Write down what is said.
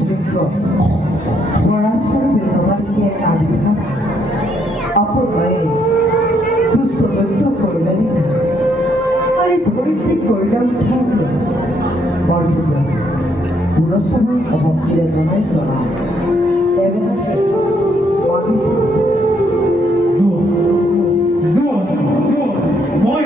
যোগ্য পড়াশোনা তোমাকে আনবে না অপময়ে দুষ্ট দৈত্য করলেন না আর এই ধরিত্রী করলাম থাকলো বর্ধিত পুরো সময় অভক্তিরে জমে তোলা এবে নাকি মানুষ So, moi,